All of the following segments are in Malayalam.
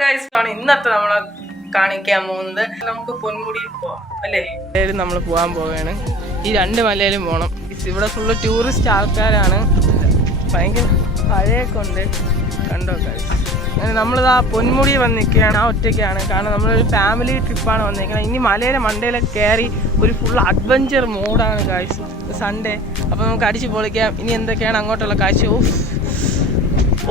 ഗൈസ് ഇന്നത്തെ നമ്മളെ കാണിക്കാൻ പോകുന്നത് നമുക്ക് പൊന്മുടിയിൽ പോവാം അല്ലേ. നമ്മൾ പോകാൻ പോവുകയാണ്. ഈ രണ്ട് മലയിലും പോകണം. ഇവിടെ ഫുള്ള് ടൂറിസ്റ്റ് ആൾക്കാരാണ്. ഭയങ്കര മഴയൊക്കെ ഉണ്ട്. കണ്ടോ ഗൈസ്. അങ്ങനെ നമ്മളിതാ പൊന്മുടി വന്നിരിക്കുകയാണ്. ആ ഒറ്റയ്ക്കാണ്. കാരണം നമ്മളൊരു ഫാമിലി ട്രിപ്പാണ് വന്നിരിക്കുന്നത്. ഇനി മലയിലെ മണ്ടയിലൊക്കെ കയറി ഒരു ഫുൾ അഡ്വഞ്ചർ മോഡാണ് ഗൈസ്. സൺഡേ അപ്പോൾ നമുക്ക് അടിച്ച് പൊളിക്കാം. ഇനി എന്തൊക്കെയാണ് അങ്ങോട്ടുള്ള കാഴ്ച.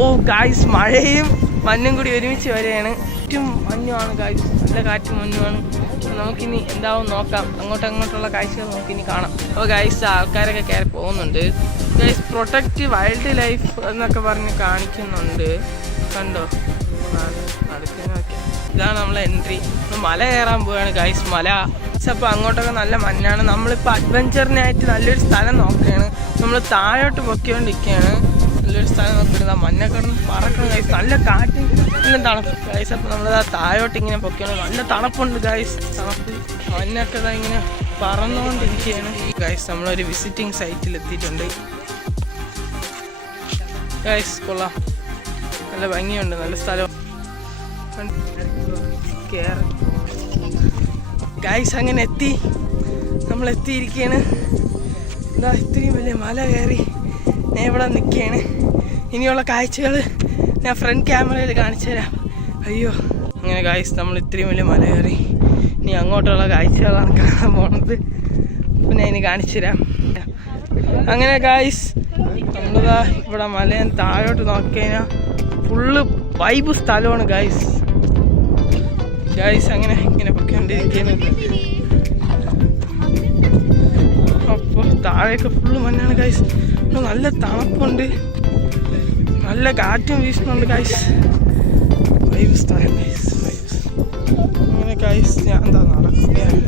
ഓ ഗൈസ്, മഴയും മഞ്ഞും കൂടി ഒരുമിച്ച് വരികയാണ്. ചുറ്റും മഞ്ഞുമാണ് ഗൈസ്, നല്ല കാറ്റും മഞ്ഞുമാണ്. നമുക്കിനി എന്താവും നോക്കാം. അങ്ങോട്ടുള്ള കാഴ്ചകൾ നമുക്കിനി കാണാം. അപ്പോൾ ഗൈസ് ആൾക്കാരൊക്കെ കയറി പോകുന്നുണ്ട്. ഗൈസ് പ്രൊട്ടക്റ്റ് വൈൽഡ് ലൈഫ് എന്നൊക്കെ പറഞ്ഞ് കാണിക്കുന്നുണ്ട്. കണ്ടോ അടുത്തൊക്കെ ഇതാണ് നമ്മളെ എൻട്രി. മല കയറാൻ പോവുകയാണ് ഗൈസ്. മല അപ്പോൾ അങ്ങോട്ടൊക്കെ നല്ല മഞ്ഞാണ്. നമ്മളിപ്പോൾ അഡ്വഞ്ചറിനായിട്ട് നല്ലൊരു സ്ഥലം നോക്കുകയാണ്. നമ്മൾ താഴോട്ട് പൊക്കിക്കൊണ്ടിരിക്കുകയാണ്. നല്ലൊരു സ്ഥലം നോക്കിയിട്ട് മഞ്ഞൊക്കെ പറക്കണം ഗൈസ്. നല്ല കാറ്റും നല്ല തണുപ്പ് ഗൈസ്. അപ്പോൾ നമ്മളിതാ താഴോട്ട് ഇങ്ങനെ പൊക്കിയാണ്. നല്ല തണുപ്പുണ്ട് ഗൈസ്. തണുപ്പ് മഞ്ഞൊക്കെ ഇങ്ങനെ പറന്നുകൊണ്ടിരിക്കുകയാണ് ഗൈസ്. നമ്മളൊരു വിസിറ്റിംഗ് സൈറ്റിൽ എത്തിയിട്ടുണ്ട് ഗൈസ്. കൊള്ളാം, നല്ല ഭംഗിയുണ്ട്, നല്ല സ്ഥലം ഗൈസ്. അങ്ങനെ നമ്മൾ എത്തിയിരിക്കുകയാണ്. എന്താ ഇത്രയും വലിയ മല കയറി ഞാൻ ഇവിടെ നിൽക്കുകയാണ്. ഇനിയുള്ള കാഴ്ചകൾ ഞാൻ ഫ്രണ്ട് ക്യാമറയിൽ കാണിച്ചു തരാം. അയ്യോ, അങ്ങനെ ഗൈസ് നമ്മൾ ഇത്രയും വലിയ മല കയറി. ഇനി അങ്ങോട്ടുള്ള കാഴ്ചകളാണ് കാണാൻ പോണത്. പിന്നെ ഇനി കാണിച്ചു തരാം. അങ്ങനെ ഗൈസ് നമ്മളിതാ ഇവിടെ മലയും താഴോട്ട് നോക്കിക്കഴിഞ്ഞാൽ ഫുള്ള് വൈബ് സ്ഥലമാണ് ഗൈസ്. അങ്ങനെ ഇങ്ങനെ പൊയ്ക്കൊണ്ടിരിക്കുകയാണ്. അപ്പോൾ താഴെയൊക്കെ ഫുള്ള് മഞ്ഞാണ് ഗൈസ്. നല്ല തണുപ്പുണ്ട്, നല്ല കാറ്റും വീശുന്നുണ്ട് ഗൈസ്. വൈബ് സ്ഥലം ഗൈസ്, വൈബ്. അങ്ങനെ ഗൈസ് ഞാൻ എന്താ നടക്കുകയാണ്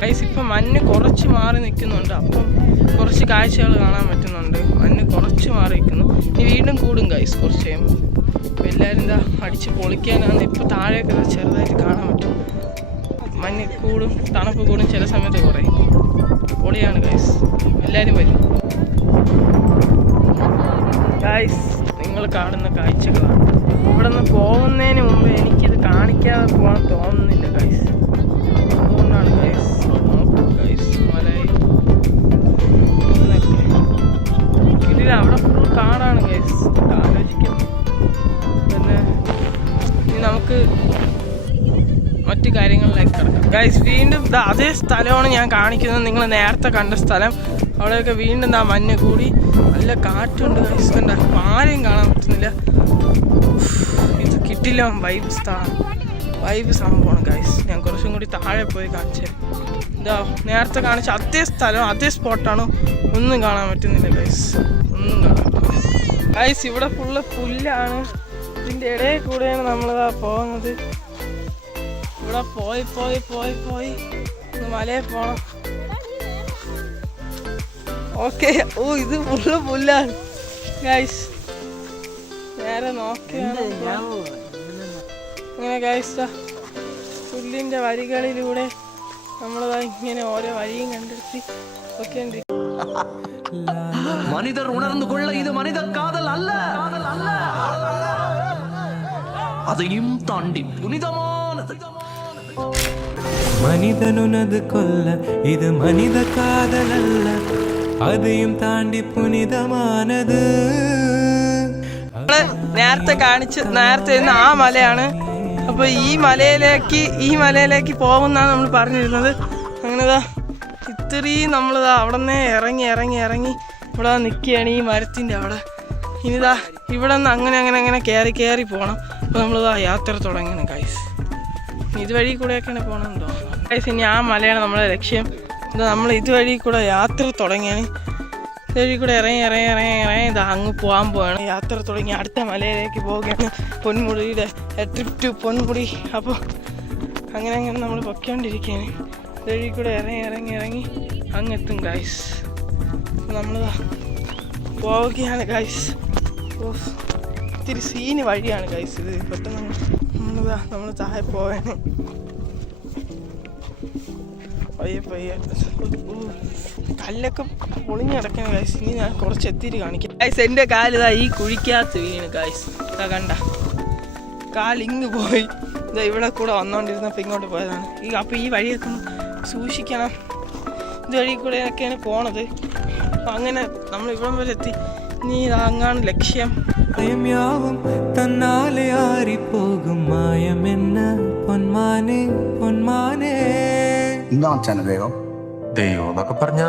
ഗൈസ്. ഇപ്പം മഞ്ഞ് കുറച്ച് മാറി നിൽക്കുന്നുണ്ട്. അപ്പം കുറച്ച് കാഴ്ചകൾ കാണാൻ പറ്റുന്നുണ്ട്. മഞ്ഞ് കുറച്ച് മാറി നിൽക്കുന്നു. ഇനി വീണ്ടും കൂടും ഗൈസ് കുറച്ച് കഴിയുമ്പോൾ. അപ്പോൾ എല്ലാവരും എന്താ അടിച്ച് പൊളിക്കാനാണ്. ഇപ്പോൾ താഴെയൊക്കെ ചെറുതായിട്ട് കാണാൻ പറ്റും. മഞ്ഞ് കൂടും, തണുപ്പ് കൂടും, ചില സമയത്ത് കുറയും. പൊളിയാണ് ഗൈസ്. എല്ലാവരും വരും ഗൈസ്. നിങ്ങൾ കാണുന്ന കാഴ്ചകളാണ്. ഇവിടെ നിന്ന് പോകുന്നതിന് മുമ്പ് എനിക്കിത് കാണിക്കാതെ പോകാൻ തോന്നുന്നില്ല ഗൈസ്. അതുകൊണ്ടാണ് ഗൈസ്. നോക്കൂ ഗൈസ്, മലയിൽ ഇതിൽ അവിടെ ഫുൾ കാടാണ് ഗൈസ്. ആലോചിക്കാം. പിന്നെ ഇനി നമുക്ക് മറ്റു കാര്യങ്ങളിലേക്ക് കിടക്കാം ഗൈസ്. വീണ്ടും അതേ സ്ഥലമാണ് ഞാൻ കാണിക്കുന്നത്. നിങ്ങൾ നേരത്തെ കണ്ട സ്ഥലം. അവിടെയൊക്കെ വീണ്ടും മഞ്ഞ് കൂടി നല്ല കാറ്റുണ്ട് ഗൈസ്. കണ്ട ആരെയും കാണാൻ പറ്റുന്നില്ല. ഇത് കിട്ടില്ല. വൈബ് സംഭവമാണ് ഗൈസ്. ഞാൻ കുറച്ചും കൂടി താഴെ പോയി കാണിച്ചത്. എന്താ നേരത്തെ കാണിച്ച അതേ സ്ഥലം, അതേ സ്പോട്ടാണ്. ഒന്നും കാണാൻ പറ്റുന്നില്ല ഗൈസ്, ഒന്നും കാണാൻ പറ്റുന്നില്ല ഗൈസ്. ഇവിടെ ഫുള്ള് പുല്ലാണ്. ഇതിൻ്റെ ഇടയിൽ കൂടെയാണ് നമ്മളിതാ പോകുന്നത്. ഇവിടെ പോയി മലയിൽ പോണം. ഓക്കെ. ഓ ഇത് ഫുള്ള് പുല്ലാണ് ഗൈസ്. നേരെ നോക്കിയാണ് അങ്ങനെ ഗൈസ്. പുല്ലിൻ്റെ വരികളിലൂടെ നമ്മളിതാ ഇങ്ങനെ ഓരോ വഴിയും കണ്ടെത്തി ഒക്കെ ഉണ്ട്. മനിതർ ഉണർന്നുകൊള്ള ഇത് മനിത കാതൽ അല്ല, അതെയും താണ്ടി പുനിതമാനത്. മനിതനുനത് കൊല്ല ഇത് മനിത കാതലല്ല, അതെയും താണ്ടി പുനിതമാനത്. നേരത്തെ ആ മലയാണ്. അപ്പോൾ ഈ മലയിലേക്ക് പോകുമെന്നാണ് നമ്മൾ പറഞ്ഞിരുന്നത്. അങ്ങനെതാ ഇത്രയും നമ്മളിതാ അവിടെ നിന്ന് ഇറങ്ങി ഇവിടെ നിൽക്കുകയാണ് ഈ മരത്തിൻ്റെ അവിടെ. ഇനിതാ ഇവിടെ നിന്ന് അങ്ങനെ കയറി പോകണം. അപ്പോൾ നമ്മളിതാ യാത്ര തുടങ്ങണം ഗൈസ്. ഇതുവഴി കൂടെയൊക്കെയാണ് പോകണമെന്ന് തോന്നുന്നു ഗൈസ്. ഇനി ആ മലയാണ് നമ്മളെ ലക്ഷ്യം. നമ്മൾ ഇതുവഴി കൂടെ യാത്ര തുടങ്ങിയാണ്. ഇതുവഴി കൂടെ ഇറങ്ങി ഇതാ അങ്ങ് പോകാൻ യാത്ര തുടങ്ങി. അടുത്ത മലയിലേക്ക് പോവുകയാണ്. പൊന്മുടിയുടെ ട്രിപ്പ് ടു പൊന്മുടി. അപ്പോൾ അങ്ങനെ നമ്മൾ പൊയ്ക്കൊണ്ടിരിക്കുകയാണ്. ഇതുവഴി കൂടെ ഇറങ്ങി അങ്ങെത്തും ഗൈസ്. അപ്പോൾ നമ്മളിതാ പോവുകയാണ് ഗൈസ്. ഇത്തിരി സീന് വഴിയാണ് ഗൈസ് ഇത്. പെട്ടെന്ന് നമ്മൾ താഴെ പോവാണ്. പയ്യെ കല്ലൊക്കെ പൊളിഞ്ഞ് കിടക്കുന്ന ഗൈസ്. ഇനി ഞാൻ കുറച്ച് എത്തിയിട്ട് കാണിക്കാം ഗൈസ്. എൻ്റെ കാലിതാ ഈ കുഴിക്കകത്ത് വീണ് ഗൈസ്. കണ്ട കാലിങ്ങ് പോയി. ഇതാ ഇവിടെ കൂടെ വന്നുകൊണ്ടിരുന്നപ്പോൾ ഇങ്ങോട്ട് പോയതാണ്. അപ്പോൾ ഈ വഴിയൊക്കെ ഒന്ന് സൂക്ഷിക്കണം. ഇതുവഴി കൂടെയൊക്കെയാണ് പോണത്. അപ്പം അങ്ങനെ നമ്മൾ ഇവിടം വരെ എത്തി. നീ അങ്ങാണ് ലക്ഷ്യം. യാവും തന്നാലെ ആറിപ്പോകും മായമെന്ന പൊന്മാനെ പൊന്മാനെ. ദൈവം എന്നൊക്കെ പറഞ്ഞ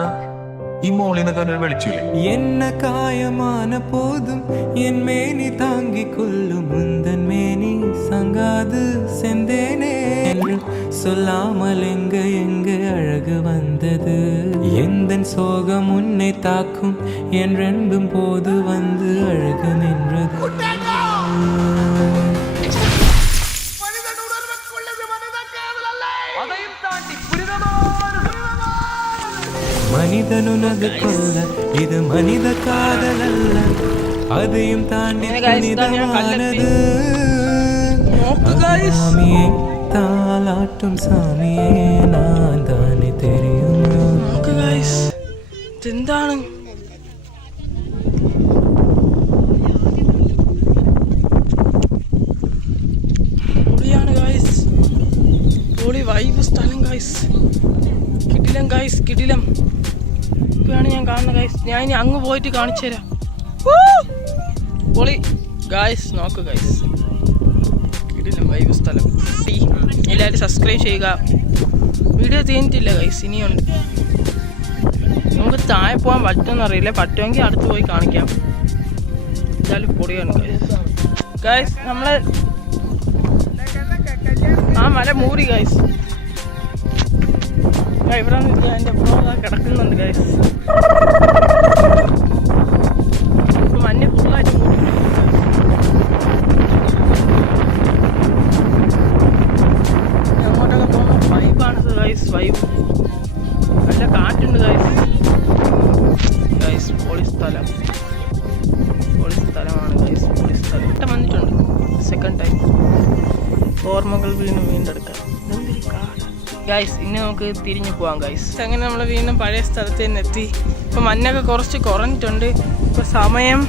ഈ മോളിന്നൊക്കെ ഒരു വെളിച്ചില്ലേ. என்ன காயமான போதும் என் மேனி தாங்கிக் கொள்ளும் முந்தன் மேனி சங்காது செந்தேனே என்று சொல்லாமல் எங்க எங்க அழகு வந்தது. எந்தன் சோகம் உன்னை தாக்கும் என்றென்பும் போது வந்து அழகு நின்றது. மனிதனுனது கொல்ல இது மனித காதலல்ல, அதையும் தாண்டி புனிதமானது. சாமியே தாலாட்டும் சாமியே நான் தானே தெரியுமா. എന്താണ് പൊളിയാണ് ഗായ്സ്. പൊളി വൈബ് സ്ഥലം ഗായ്സ്. കിടിലം ഗായ്സ്, കിടിലം. ഇപ്പോഴാണ് ഞാൻ കാണുന്നത് ഗായ്സ്. ഞാൻ ഇനി അങ്ങ് പോയിട്ട് കാണിച്ചു തരാം. പൊളി ഗായ്സ്, നോക്ക് ഗായ്സ്, കിടിലം വൈബ് സ്ഥലം. എല്ലാവരും സബ്സ്ക്രൈബ് ചെയ്യുക. വീഡിയോ തീർന്നിട്ടില്ല ഗായ്സ്, ഇനിയുണ്ട്. നമുക്ക് താഴെ പോകാൻ പറ്റുമെന്നറിയില്ല. പറ്റുമെങ്കിൽ അടുത്ത് പോയി കാണിക്കാം. എന്തായാലും പൊടിയാണ് ഗായ്സ്. ഗായ്സ് നമ്മള് ആ മല മൂടി ഗായ്സ്. ഇവിടെ എൻ്റെ ബ്രോ കിടക്കുന്നുണ്ട് ഗായ്സ്. മഞ്ഞ് ഫുള്ളായിട്ട് മൂടി. അങ്ങോട്ടൊക്കെ പോകുന്ന വൈബാണ് ഗായ്സ്. വൈബ് നല്ല കാറ്റുണ്ട് ഗായ്സ്. ഗായ്സ് പൊളി സ്ഥലം, പൊളി സ്ഥലമാണ് ഗായ്സ്. പൊളി സ്ഥലം വന്നിട്ടുണ്ട് സെക്കൻഡ് ടൈം. ഓർമ്മകൾ വീണ്ടെടുക്കാം. ഗായ്സ് ഇനി നമുക്ക് തിരിഞ്ഞു പോവാം ഗായ്സ്. അങ്ങനെ നമ്മൾ വീണ്ടും പഴയ സ്ഥലത്ത് തന്നെ എത്തി. ഇപ്പം മഞ്ഞൊക്കെ കുറച്ച് കുറഞ്ഞിട്ടുണ്ട്. ഇപ്പോൾ സമയം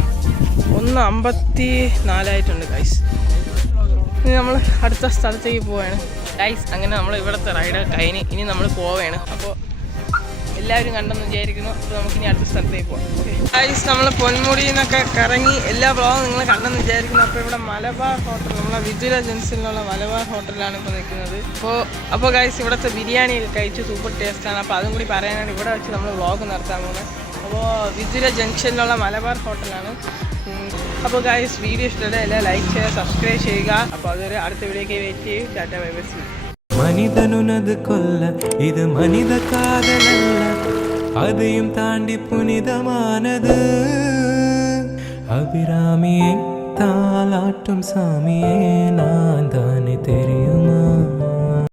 1:54 ഗായ്സ്. ഇനി നമ്മൾ അടുത്ത സ്ഥലത്തേക്ക് പോവുകയാണ് ഗായ്സ്. അങ്ങനെ നമ്മൾ ഇവിടുത്തെ റൈഡ് കഴിഞ്ഞ് ഇനി നമ്മൾ പോവുകയാണ്. അപ്പോൾ എല്ലാവരും കണ്ടെന്ന് വിചാരിക്കുന്നു. അപ്പോൾ നമുക്കിനി അടുത്ത സ്ഥലത്തേക്ക് പോകാം. ഗായ്സ് നമ്മൾ പൊന്മുടിയിൽ നിന്നൊക്കെ കറങ്ങി എല്ലാ വ്ളോഗും നിങ്ങൾ കണ്ടെന്ന് വിചാരിക്കുന്നു. അപ്പോൾ ഇവിടെ മലബാർ ഹോട്ടൽ, നമ്മളെ വിജുര ജംഗ്ഷനിലുള്ള മലബാർ ഹോട്ടലിലാണ് ഇപ്പോൾ നിൽക്കുന്നത്. അപ്പോൾ ഗായ്സ് ഇവിടുത്തെ ബിരിയാണി കഴിച്ച് സൂപ്പർ ടേസ്റ്റാണ്. അപ്പോൾ അതും കൂടി പറയാനാണ് ഇവിടെ വെച്ച് നമ്മൾ വ്ളോഗ് നടത്താൻ പോകുന്നത്. അപ്പോൾ വിജുര ജംഗ്ഷനിലുള്ള മലബാർ ഹോട്ടലാണ്. അപ്പോൾ ഗായ്സ് വീഡിയോ ഇഷ്ടമല്ല എല്ലാം ലൈക്ക് ചെയ്യുക, സബ്സ്ക്രൈബ് ചെയ്യുക. അപ്പോൾ അതൊരു അടുത്ത വീഡിയോക്ക് വെയിറ്റ് ചെയ്യും. Tata bye bye. மனிதனுனது கொல்ல இது மனித காதலல்ல, அதையும் தாண்டி புனிதமானது. அபிராமியே தாலாட்டும் சாமியே நான் தானே தெரியும்.